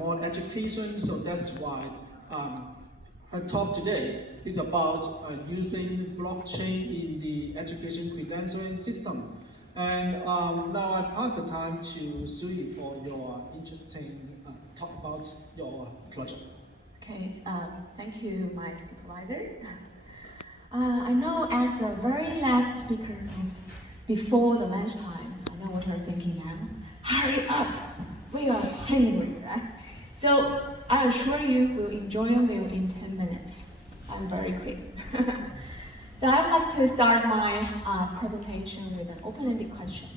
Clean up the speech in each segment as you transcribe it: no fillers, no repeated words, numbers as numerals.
on education, so that's why our talk today is about using blockchain in the education credentialing system. And now I pass the time to Zoey for your interesting talk about your project. Okay, thank you, my supervisor. I know as the very last speaker before the lunchtime, I know what you're thinking now. Hurry up, we are hungry, right? So I assure you we'll enjoy your meal in 10 minutes. I'm very quick. So I would like to start my presentation with an open-ended question.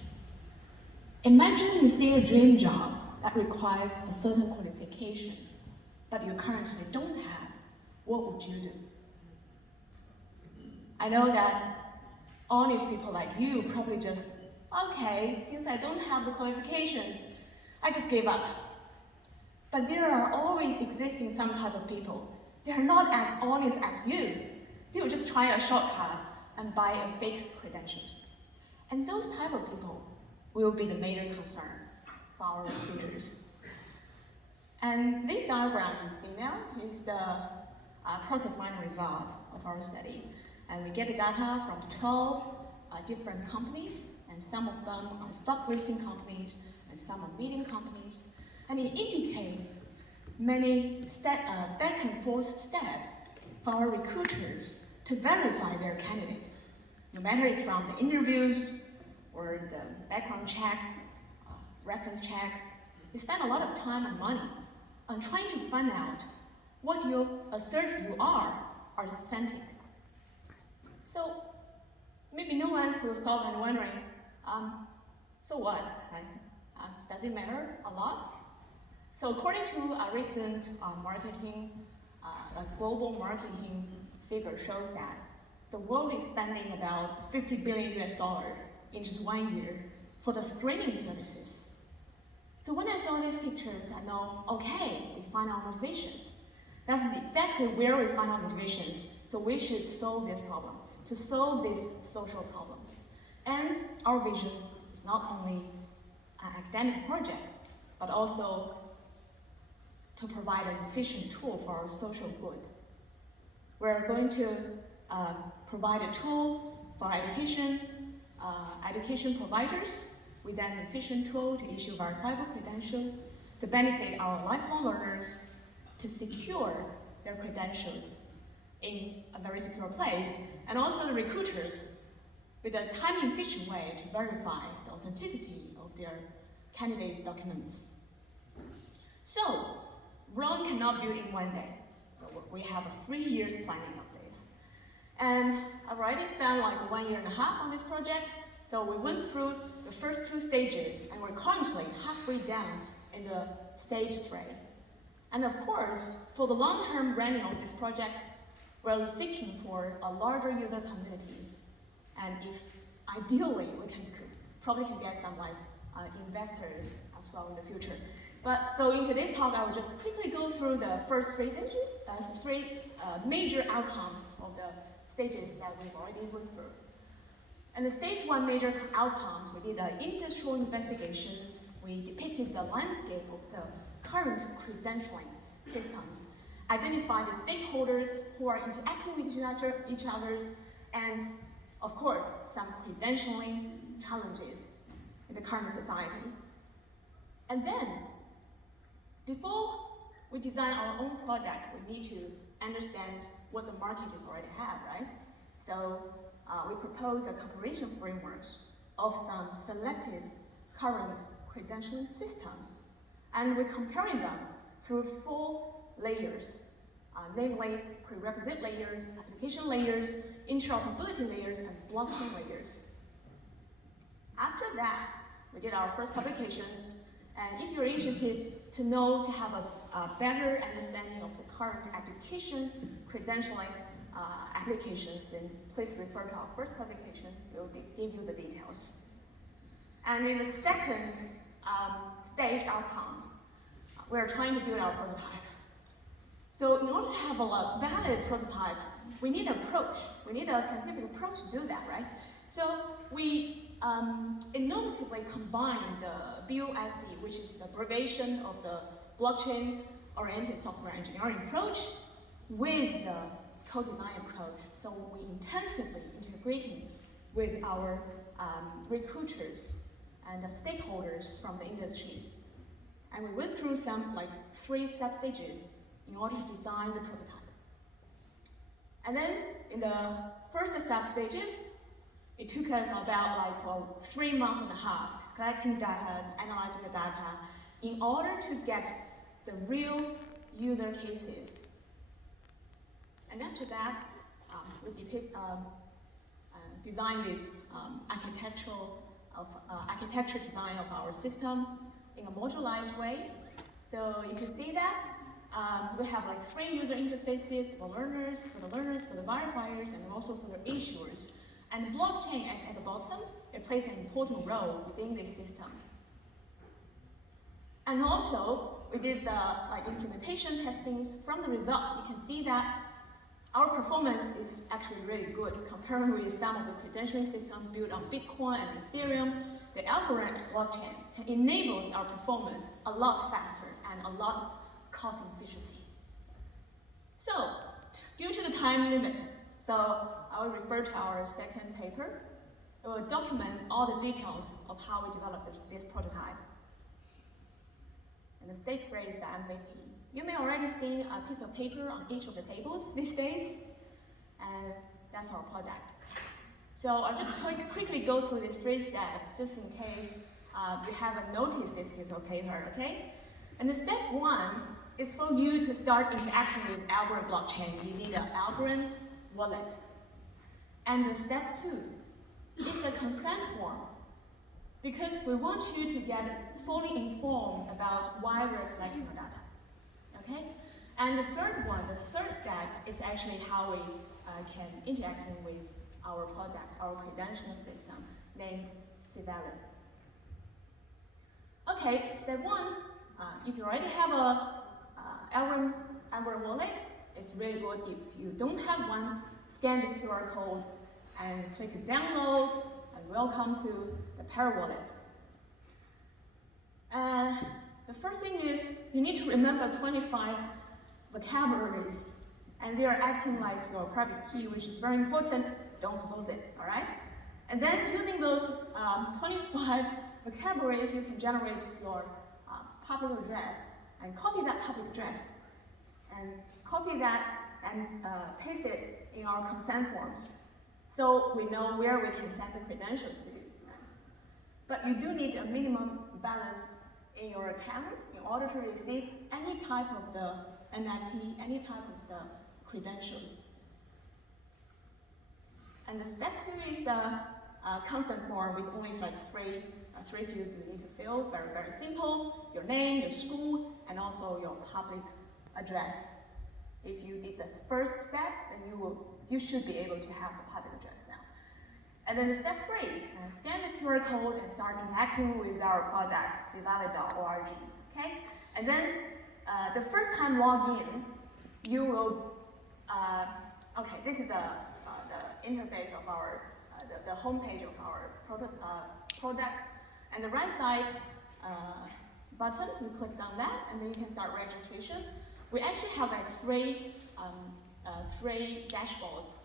Imagine you see a dream job that requires a certain qualifications, but you currently don't have. What would you do? I know that honest people like you probably just, okay, since I don't have the qualifications, I just give up. But there are always existing some type of people. They are not as honest as you. They will just try a shortcut and buy a fake credentials. And those type of people will be the major concern for our recruiters. And this diagram you see now is the process mining result of our study. And we get the data from 12 different companies, and some of them are stock listing companies, and some are medium companies. And it indicates many back and forth steps for our recruiters to verify their candidates. No matter it's from the interviews or the background check, reference check, they spend a lot of time and money on trying to find out what you assert you are authentic. So maybe no one will stop and wondering, so what, right? Does it matter a lot? So according to a recent global marketing figure shows that the world is spending about $50 billion in just 1 year for the screening services. So when I saw these pictures, I know, okay, we find our motivations. That's exactly where we find our motivations. So we should solve this problem, to solve these social problems. And our vision is not only an academic project, but also to provide an efficient tool for our social good. We're going to provide a tool for education providers with an efficient tool to issue verifiable credentials, to benefit our lifelong learners, to secure their credentials in a very secure place, and also the recruiters with a time-efficient way to verify the authenticity of their candidates' documents. So, Rome cannot build in 1 day. So we have a 3 years planning of this. And I've already spent like 1.5 years on this project. So we went through the first 2 stages, and we're currently halfway down in the stage 3. And of course, for the long-term running of this project, we're seeking for a larger user communities. And if ideally we probably can get some investors as well in the future. But so in today's talk, I will just quickly go through the first 3 stages, 3 major outcomes of the stages that we've already went through. And the stage 1 major outcomes, we did the industrial investigations. We depicted the landscape of the current credentialing systems, identified the stakeholders who are interacting with each other, and of course, some credentialing challenges in the current society. And then, before we design our own product, we need to understand what the market is already have, right? So we propose a comparison frameworks of some selected current credentialing systems, and we're comparing them through 4 layers, namely prerequisite layers, application layers, interoperability layers, and blockchain layers. After that, we did our first publications, and if you're interested to have a better understanding of the current education credentialing applications, then please refer to our first publication. We'll give you the details. And in the second stage outcomes, we're trying to build our prototype. So in order to have a valid prototype, we need an approach. We need a scientific approach to do that, right? So we innovatively combine the BOSC, which is the abbreviation of the blockchain-oriented software engineering approach with the co-design approach. So we intensively integrating with our recruiters and the stakeholders from the industries. And we went through some 3 sub-stages in order to design the prototype. And then in the first sub-stages, it took us about 3 months and a half collecting data, analyzing the data, in order to get the real user cases. And after that, we design this architecture design of our system in a modularized way. So you can see that we have 3 user interfaces for the learners, for the verifiers, and also for the issuers. And blockchain is at the bottom. It plays an important role within these systems. And also, we did the implementation testings. From the result, you can see that our performance is actually really good compared with some of the credentialing systems built on Bitcoin and Ethereum. The Algorand blockchain enables our performance a lot faster and a lot cost efficiency. So, due to the time limit, I will refer to our second paper. It will document all the details of how we developed this prototype. And the stage 3 is the MVP. You may already see a piece of paper on each of the tables these days, and that's our product. So I'll just quickly go through these 3 steps, just in case you haven't noticed this piece of paper, okay? And the step 1 is for you to start interacting with Algorand blockchain. You need an Algorand wallet. And the step 2 is a consent form, because we want you to get fully informed about why we're collecting the data. Okay? And the third step is actually how we can interact with our product, our credentialing system, named Civali. Okay, step 1, if you already have a Algorand wallet, it's really good. If you don't have one, scan this QR code and click download, and welcome to the Para wallet. The first thing is you need to remember 25 vocabularies, and they are acting like your private key, which is very important. Don't lose it, all right? And then using those 25 vocabularies, you can generate your public address and copy that public address and copy that and paste it in our consent forms, so we know where we can send the credentials to you. But you do need a minimum balance in your account in order to receive any type of the NFT, any type of the credentials. And the step 2 is the consent form with only 3 fields you need to fill. Very, very simple. Your name, your school, and also your public address. If you did the first step, then you should be able to have the public address now. And then the step 3, scan this QR code and start interacting with our product, civali.org. Okay? And then the first time log in, you will, okay, this is the interface of our, the homepage of our product. And the right side button, you click on that, and then you can start registration. We actually have 3 dashboards,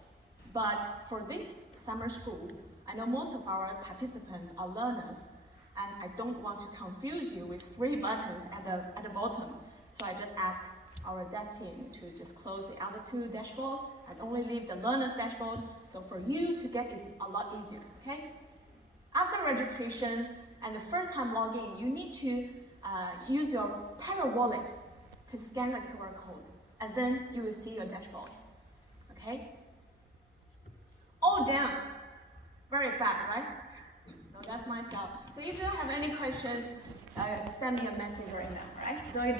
but for this summer school, I know most of our participants are learners, and I don't want to confuse you with 3 buttons at the bottom. So I just asked our dev team to just close the other 2 dashboards and only leave the learner's dashboard, so for you to get it a lot easier, okay? After registration and the first time login, you need to use your Para wallet to scan the QR code, and then you will see your dashboard, okay? All done. Very fast, right? So that's my style. So if you have any questions, send me a message or email, right? Zoey.